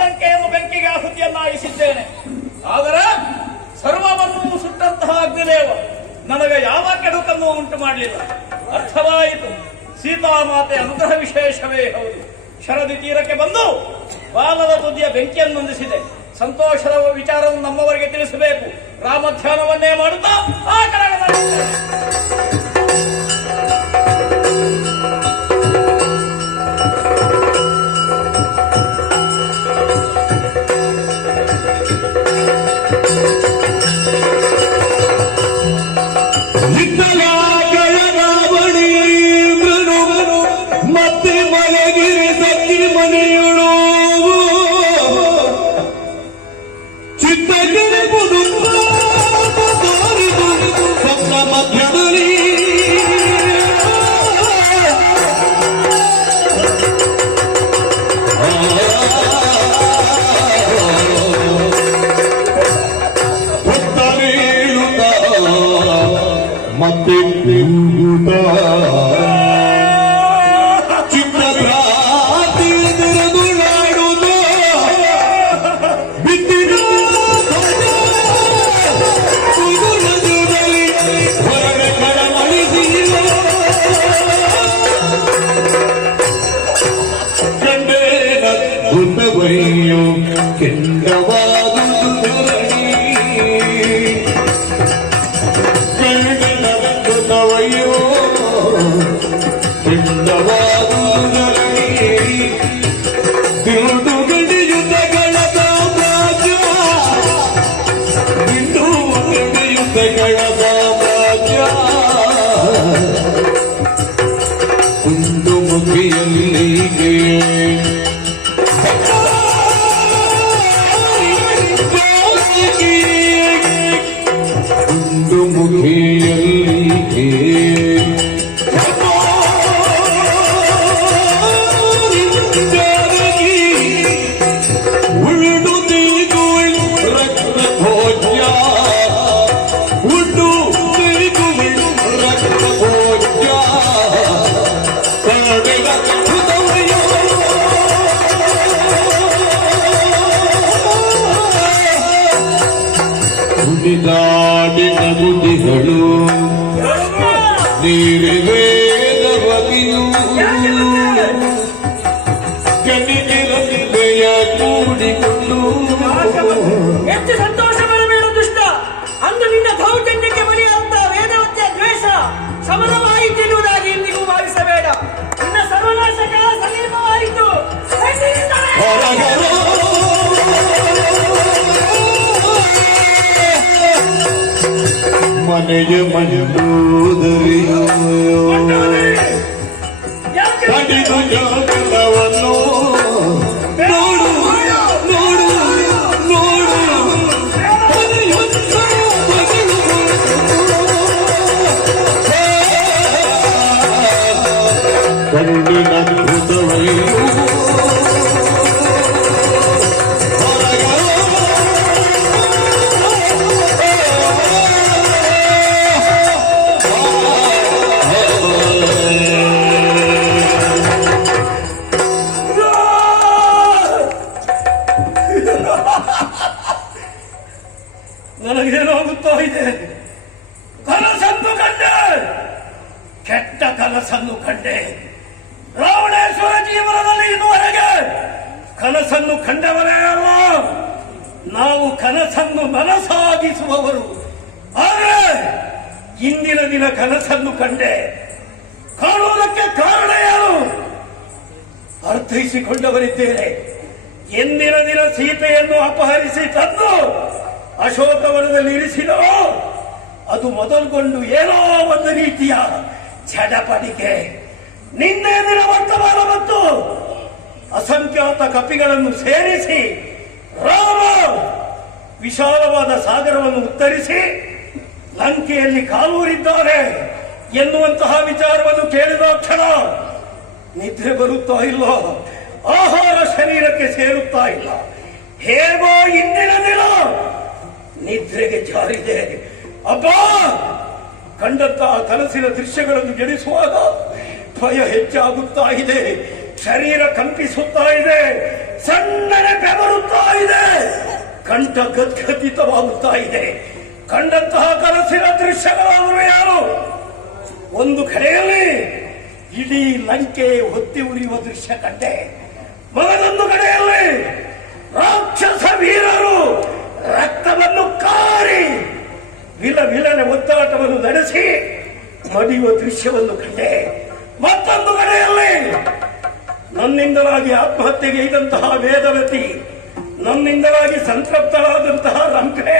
ಲಂಕೆಯನ್ನು ಬೆಂಕಿಗೆ ಆಹುತಿಯನ್ನಾಗಿಸಿದ್ದೇನೆ. ಆದರೆ ಸರ್ವವನ್ನು ಸುಟ್ಟಂತಹ ಅಗ್ನಿದೇವ ನನಗೆ ಯಾವ ಕೆಡುಕನ್ನು ಉಂಟು ಮಾಡಲಿಲ್ಲ. ಅರ್ಥವಾಯಿತು. ಸೀತಾಮಾತೆ ಅನುಗ್ರಹ ವಿಶೇಷವೇ ಹೌದು. ಶರದಿ ತೀರಕ್ಕೆ ಬಂದು ಬಾಲದ ತುದಿಯ ಬೆಂಕಿಯನ್ನು ಹೊಂದಿಸಿದೆ. ಸಂತೋಷದ ವಿಚಾರವನ್ನು ನಮ್ಮವರಿಗೆ ತಿಳಿಸಬೇಕು. ರಾಮಧ್ಯಾನವನ್ನೇ ಮಾಡುತ್ತಾ ಆ ಕಡೆ ದಾಡಿನ ಬುದ್ಧಿಗಳು ನೀರಿವೇದ ಬಗೆಯು ಗಣಿಗಿರಲಿದೆಯ ಕೂಡಿಕೊಂಡು ಹೆಚ್ಚು ಸಂತೋಷ ಬರಬೇಡ ದುಷ್ಟ. ಅಂದು ನಿನ್ನ ದೌರ್ಜನ್ಯಕ್ಕೆ ಬಲಿಯಾದ ವೇದವತ್ಯ ದ್ವೇಷ ಸಮರವಾಯಿತೆನ್ನುವುದಾಗಿ ಎಂದಿಗೂ ಭಾವಿಸಬೇಡ. ನಿನ್ನ ಸರ್ವನಾಶಕ ಸಮೀಪವಾಯಿತು. ಮನೆಯ ಮನೆಯೂದರಿಯೋ ಕಡಿದು ಜಗವನ್ನು ನೋಡು ನೋಡು ನೋಡು ಕರುಣಿನ ಹೃದಯವೋ ನನಗೇನಾಗುತ್ತಾ ಇದೆ? ಕನಸನ್ನು ಕಂಡೆ, ಕೆಟ್ಟ ಕನಸನ್ನು ಕಂಡೆ. ರಾವಣೇಶ್ವರ ಜೀವನದಲ್ಲಿ ಇನ್ನುವರೆಗೆ ಕನಸನ್ನು ಕಂಡವರೇ ಅಲ್ಲ, ನಾವು ಕನಸನ್ನು ನನಸಾಗಿಸುವವರು. ಆದರೆ ಇಂದಿನ ದಿನ ಕನಸನ್ನು ಕಂಡೆ. ಕಾಣುವುದಕ್ಕೆ ಕಾರಣ ಏನು? ಅರ್ಥೈಸಿಕೊಂಡವರಿದ್ದೇನೆ. ಎಂದಿನ ದಿನ ಸೀತೆಯನ್ನು ಅಪಹರಿಸಿ ತಂದು ಅಶೋಕವನದಲ್ಲಿ ಇರಿಸಿದರೋ ಅದು ಮೊದಲುಗೊಂಡು ಏನೋ ಒಂದು ರೀತಿಯ ಚಡಪಡಿಕೆ. ನಿನ್ನೆ ದಿನ ವರ್ತಮಾನ ಮತ್ತು ಅಸಂಖ್ಯಾತ ಕಪಿಗಳನ್ನು ಸೇರಿಸಿ ರಾಮ ವಿಶಾಲವಾದ ಸಾಗರವನ್ನು ಉತ್ತರಿಸಿ ಲಂಕೆಯಲ್ಲಿ ಕಾಲೂರಿದ್ದಾರೆ ಎನ್ನುವಂತಹ ವಿಚಾರವನ್ನು ಕೇಳಿದ ಕ್ಷಣ ನಿದ್ರೆ ಬರುತ್ತಾ ಇಲ್ಲ, ಆಹಾರ ಶರೀರಕ್ಕೆ ಸೇರುತ್ತಾ ಇಲ್ಲ. ಹೇಗೋ ಇಂದಿನ ದಿನ ನಿದ್ರೆಗೆ ಜಾರಿದೆ. ಅಬ್ಬ, ಕಂಡಂತಹ ಕನಸಿನ ದೃಶ್ಯಗಳನ್ನು ಗೆಡಿಸುವಾಗ ಭಯ ಹೆಚ್ಚಾಗುತ್ತಾ ಇದೆ. ಶರೀರ ಕಂಪಿಸುತ್ತಾ ಇದೆ, ಸಣ್ಣನೆ ಬೆವರುತ್ತಾ ಇದೆ, ಕಂಠ ಗದ್ಗದಿತವಾಗುತ್ತಾ ಇದೆ. ಕಂಡಂತಹ ಕನಸಿನ ದೃಶ್ಯಗಳಾದರೂ ಯಾರು? ಒಂದು ಕಡೆಯಲ್ಲಿ ಇಡೀ ಲಂಕೆ ಹೊತ್ತಿ ಉರಿಯುವ ದೃಶ್ಯ ಕಂಡೆ. ಮಗದೊಂದು ಕಡೆಯಲ್ಲಿ ರಾಕ್ಷಸ ವೀರರು ರಕ್ತವನ್ನು ಕಾರಿ ವಿಲನೆ ಒತ್ತಾಟವನ್ನು ನಡೆಸಿ ಮಡಿಯುವ ದೃಶ್ಯವನ್ನು ಕಂಡೆ. ಮತ್ತೊಂದು ಕಡೆಯಲ್ಲಿ ನನ್ನಿಂದಲಾಗಿ ಆತ್ಮಹತ್ಯೆಗೆ ಇದ್ದಂತಹ ವೇದವತಿ, ನನ್ನಿಂದಲಾಗಿ ಸಂತೃಪ್ತರಾದಂತಹ ರಂಪೆ,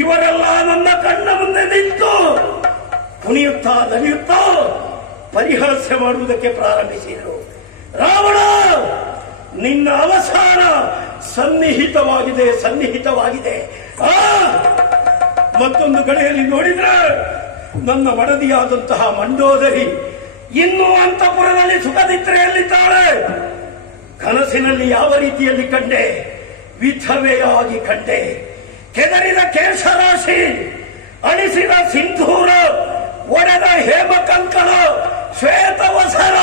ಇವರೆಲ್ಲ ನನ್ನ ಕಣ್ಣ ಮುಂದೆ ನಿಂತು ಕುಣಿಯುತ್ತಾ ನಲಿಯುತ್ತಾ ಪರಿಹಾಸ್ಯ ಮಾಡುವುದಕ್ಕೆ ಪ್ರಾರಂಭಿಸಿದರು. ರಾವಣ, ನಿನ್ನ ಅವಸಾನ ಸನ್ನಿಹಿತವಾಗಿದೆ, ಸನ್ನಿಹಿತವಾಗಿದೆ. ಮತ್ತೊಂದು ಕಡೆಯಲ್ಲಿ ನೋಡಿದ್ರೆ ನನ್ನ ಮಡದಿಯಾದಂತಹ ಮಂಡೋದರಿ ಇನ್ನೂ ಅಂತಃಪುರದಲ್ಲಿ ಸುಖನಿದ್ರೆಯಲ್ಲಿದ್ದಾಳೆ. ಕನಸಿನಲ್ಲಿ ಯಾವ ರೀತಿಯಲ್ಲಿ ಕಂಡೆ? ವಿಧವೆಯಾಗಿ ಕಂಡೆ. ಕೆದರಿದ ಕೇಶರಾಶಿ, ಅಳಿಸಿದ ಸಿಂಧೂರ, ಒಡೆದ ಹೇಮಕಂಕಣ, ಶ್ವೇತವಸರ,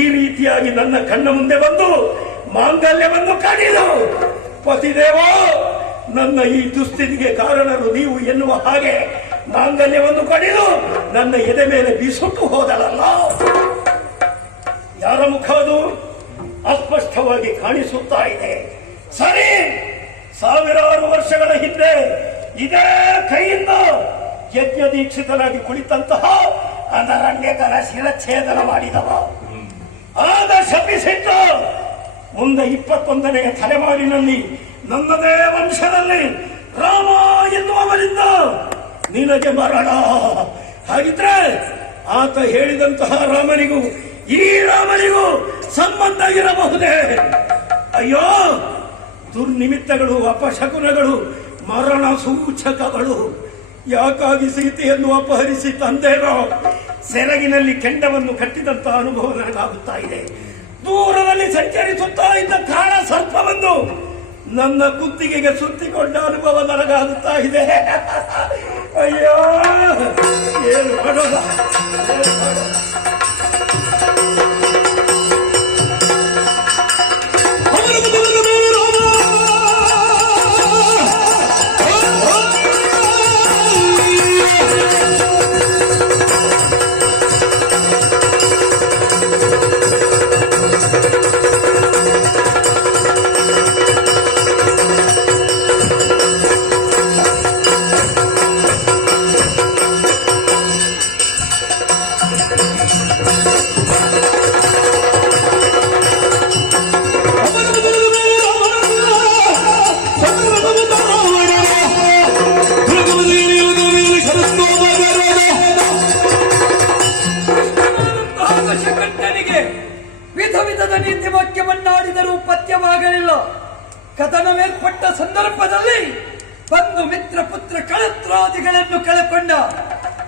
ಈ ರೀತಿಯಾಗಿ ನನ್ನ ಕಣ್ಣ ಮುಂದೆ ಬಂದು ಮಾಂಗಲ್ಯವನ್ನು ಕಡಿದು, ಪತಿದೇವ, ನನ್ನ ಈ ದುಸ್ಥಿತಿಗೆ ಕಾರಣರು ನೀವು ಎನ್ನುವ ಹಾಗೆ ಮಾಂಗಲ್ಯವನ್ನು ಕಡಿದು ನನ್ನ ಎದೆ ಮೇಲೆ ಬಿಸುಟ್ಟು ಹೋದಳಲ್ಲ. ಯಾರ ಮುಖ ಅದು? ಅಸ್ಪಷ್ಟವಾಗಿ ಕಾಣಿಸುತ್ತಾ ಇದೆ. ಸರಿ, ಸಾವಿರಾರು ವರ್ಷಗಳ ಹಿಂದೆ ಇದೇ ಕೈಯಿಂದ ಯಜ್ಞ ದೀಕ್ಷಿತನಾಗಿ ಕುಳಿತಂತಹ ಅದರಣ್ಯಕರ ಶಿರಚ್ಛೇದನ ಮಾಡಿದವ. ಆಗ ಶಪಿಸಿದ್ದ ಮುಂದೆ 21ನೇ ತಲೆಮಾರಿನಲ್ಲಿ ನನ್ನದೇ ವಂಶದಲ್ಲಿ ರಾಮ ಎನ್ನುವವರಿಂದ ನಿನಗೆ ಮರಣ. ಹಾಗಿದ್ರೆ ಆತ ಹೇಳಿದಂತಹ ರಾಮನಿಗೂ ಈ ರಾಮನಿಗೂ ಸಂಬಂಧ ಇರಬಹುದೇ? ಅಯ್ಯೋ, ದುರ್ನಿಮಿತ್ತಗಳು, ಅಪಶಕುನಗಳು, ಮರಣ ಸೂಚಕಗಳು. ಯಾಕಾಗಿ ಸೀತೆಯನ್ನು ಅಪಹರಿಸಿ ತಂದೇನೋ ಸೆರಗಿನಲ್ಲಿ ಕೆಂಡವನ್ನು ಕಟ್ಟಿದಂತಹ ಅನುಭವ ನನಗಾಗುತ್ತಾ ಇದೆ. ದೂರದಲ್ಲಿ ಸಂಚರಿಸುತ್ತಾ ಇದ್ದ ಕಾಳ ಸರ್ಪವನ್ನು ನನ್ನ ಕುತ್ತಿಗೆಗೆ ಸುತ್ತಿಕೊಂಡ ಅನುಭವ ನನಗಾಗುತ್ತಾ ಇದೆ. ಅಯ್ಯೋ, ಏನು ಮಾಡೋದ? ವಿಧ ವಿಧದ ನೀತಿ ವಾಕ್ಯವನ್ನಾಡಿದರೂ ಪಥ್ಯವಾಗಲಿಲ್ಲ. ಕದನವೇರ್ಪಟ್ಟ ಸಂದರ್ಭದಲ್ಲಿ ಬಂಧು ಮಿತ್ರ ಪುತ್ರ ಕಳತ್ರಾದಿಗಳನ್ನು ಕಳಕೊಂಡ.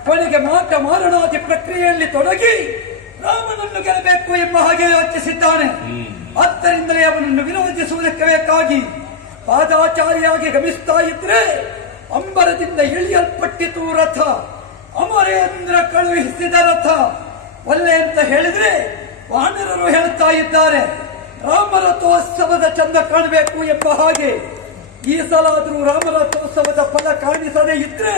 ಕೊನೆಗೆ ಮಾಟ ಮಾರಣಾದಿ ಪ್ರಕ್ರಿಯೆಯಲ್ಲಿ ತೊಡಗಿ ರಾಮನನ್ನು ಗೆಲ್ಲಬೇಕು ಎಂಬ ಹಾಗೆ ಯೋಚಿಸಿದ್ದಾನೆ. ಆದ್ದರಿಂದಲೇ ಅವನನ್ನು ವಿರೋಧಿಸುವುದಕ್ಕೆ ಬೇಕಾಗಿ ಪಾದಾಚಾರಿಯಾಗಿ ಗಮಿಸ್ತಾ ಇದ್ರೆ ಅಂಬರದಿಂದ ಇಳಿಯಲ್ಪಟ್ಟಿತು ರಥ. ಅಮರೇಂದ್ರ ಕಳುಹಿಸಿದ ರಥ. ಒಲ್ಲೆ ಅಂತ ಹೇಳಿದ್ರೆ ವಾನರರು ಹೇಳುತ್ತಾ ಇದ್ದಾರೆ, ರಾಮರಥೋತ್ಸವದ ಚಂದ ಕಾಣಬೇಕು ಎಂಬ ಹಾಗೆ. ಈ ಸಲ ಆದರೂ ರಾಮರಥೋತ್ಸವದ ಫಲ ಕಾಣಿಸದೇ ಇದ್ರೆ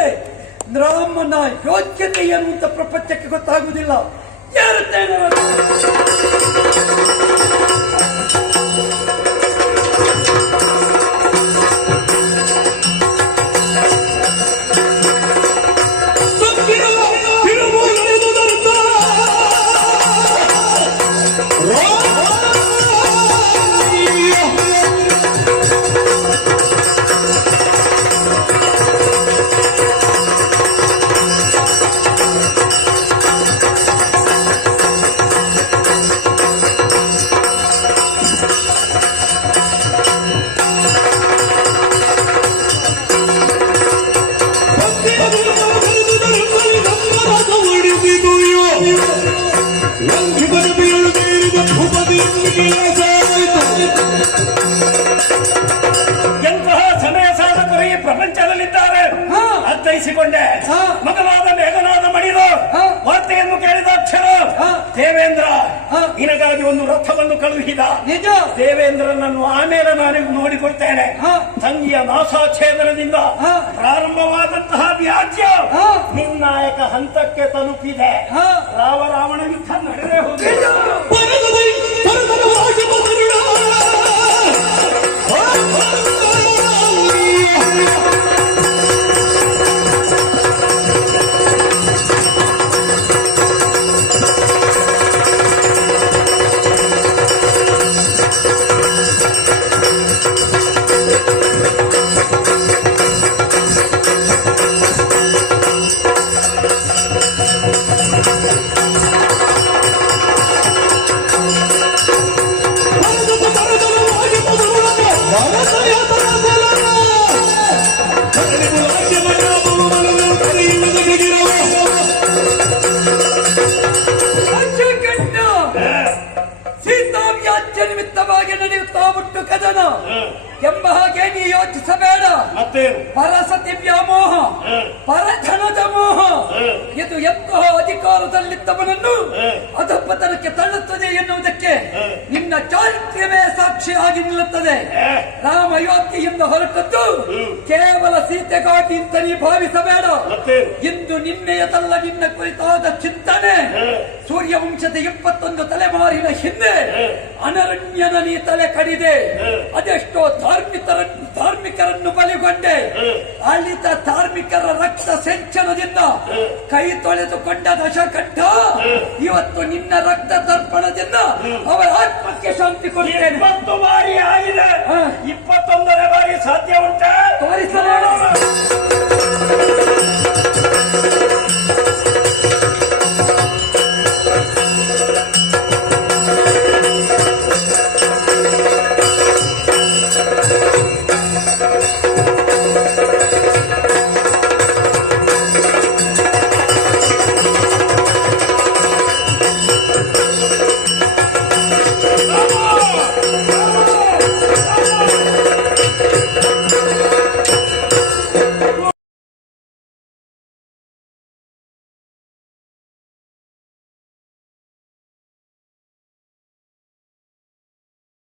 ರಾಮನ ಯೋಗ್ಯತೆ ಏನು ಅಂತ ಪ್ರಪಂಚಕ್ಕೆ ಗೊತ್ತಾಗುವುದಿಲ್ಲ. ಯಾರುತ್ತೇನೆ ಎಂತಹ ಸಮಯ ಸಾಧಕರು ಈ ಪ್ರಪಂಚದಲ್ಲಿದ್ದಾರೆ. ಅರ್ಥೈಸಿಕೊಂಡೆ. ಮೊದಲಾದ ಮೇಘನಾದ ಮಣಿದು ಕಥೆಯನ್ನು ಕೇಳಿದ ಕ್ಷಣ ಹಾ. ದೇವೇಂದ್ರ ಹಾ. ನಿನಗಾಗಿ ಒಂದು ರಥವನ್ನು ಕಳುಹಿದ. ನಿಜ. ದೇವೇಂದ್ರನನ್ನು ಆಮೇಲೆ ನಾನು ನೋಡಿಕೊಳ್ತೇನೆ. ಹಾ. ತಂಗಿಯ ನಾಸಾಛೇದನದಿಂದ ಹಾ. ಪ್ರಾರಂಭವಾದಂತಹ ವ್ಯಾಜ್ಯ ಹಾ. ನಿರ್ಣಾಯಕ ಹಂತಕ್ಕೆ ತಲುಪಿದೆ. ಹಾ. ರಾವರಾವಣ ಯುದ್ಧ ನಡೆದೇ ಹೋಗಿದೆ. ಪರದೈ ಪರದರವಾಗಿ ಬಂದರುಳ. ರಾಜ್ಯಕಂಡ ಸೀತಾವ್ಯಾಜ್ಯ ನಿಮಿತ್ತವಾಗಿ ನಡೆಯುತ್ತಾ ಉಂಟು ಕದನ ಎಂಬ ಹಾಗೆ ನೀ ಯೋಚಿಸಬೇಡ. ಮತ್ತೇನು? ಪರಸತಿ ವ್ಯಾಮೋಹ, ಪರಧನದ ಮೋಹ ಇದು ಎಂತಹ ಅಧಿಕಾರದಲ್ಲಿದ್ದವನನ್ನು ಅಧಪತನಕ್ಕೆ ತಳ್ಳುತ್ತದೆ ಎನ್ನುವುದಕ್ಕೆ ನಿನ್ನ ಚಾರಿತ್ರ್ಯವೇ ಸಾಕ್ಷಿಯಾಗಿ ನಿಲ್ಲುತ್ತದೆ. ರಾಮ ಅಯೋಧ್ಯೆಯಿಂದ ಹೊರಟದ್ದು ಕೇವಲ ಸೀತೆಗಾಗಿ ಅಂತ ನೀ ಭಾವಿಸಬೇಡ. ಮತ್ತೇನು? ಇಂದು ನಿನ್ನೆಯದಲ್ಲ ನಿನ್ನ ಕುರಿತಾದ ಚಿಂತನೆ. ಸೂರ್ಯವಂಶದ 21 ತಲೆಮಾರಿನ ಹಿಂದೆ ಅನರಣ್ಯನ ನೀ ತಲೆ ಕಡಿದೆ. ಅದೆಷ್ಟೋ ಧಾರ್ಮಿಕರನ್ನು ಬಲಿಗೊಂಡೆ. ಅಳಿತ ಧಾರ್ಮಿಕರ ರಕ್ತ ಸಿಂಚನದಿಂದ ಕೈ ತೊಳೆದುಕೊಂಡ ದಶಕಂಠ ಇವತ್ತು ನಿನ್ನ ರಕ್ತ ತರ್ಪಣದಿಂದ ಅವರ ಆತ್ಮಕ್ಕೆ ಶಾಂತಿ ಕೊಡುತ್ತೇನೆ. 20 ಬಾರಿ ಆಗಿದೆ. 21ನೇ ಬಾರಿ ಸಾಧ್ಯ ಉಂಟ? ತೋರಿಸಲೇ